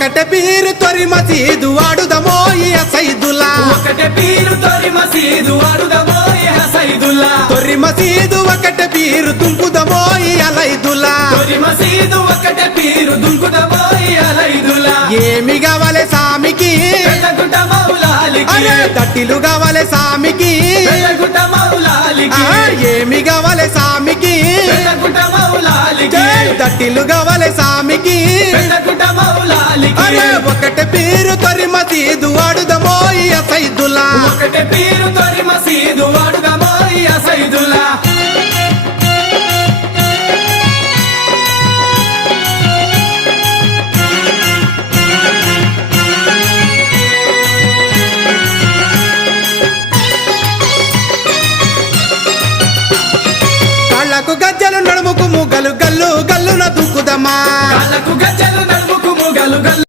ఒకటే పీరు తొరి మసీదు వాడుదమో ఈ సైదులా ఒకటే పీరు తొరి మసీదు వాడుదమో ఈ సైదులా తొరి మసీదు ఒకటే పీరు దుంకుదమో ఈ అలైదులా తొరి మసీదు ఒకటే పీరు దుంకుదమో ఈ అలైదులా ఏమి కావాలి సామికి వెళ్ళగుట్ట మౌలాలికి అరే తట్టిలు కావాలి సామికి వెళ్ళగుట్ట మౌలాలికి ఏమి కావాలి సామికి వెళ్ళగుట్ట మౌలాలికి తట్టిలు కావాలి సామికి వెళ్ళగుట్ట మౌలాలికి అరే ఒకటే పీరు తొరి మసీదు వాడుదమో ఈ సైదులా ఒకటే పీరు తొరి మసీదు వాడుదమో ఈ సైదులా కళ్ళకు గజ్జలు నడుముకు ముగ్గలు గల్లు గల్లున దుక్కుదమా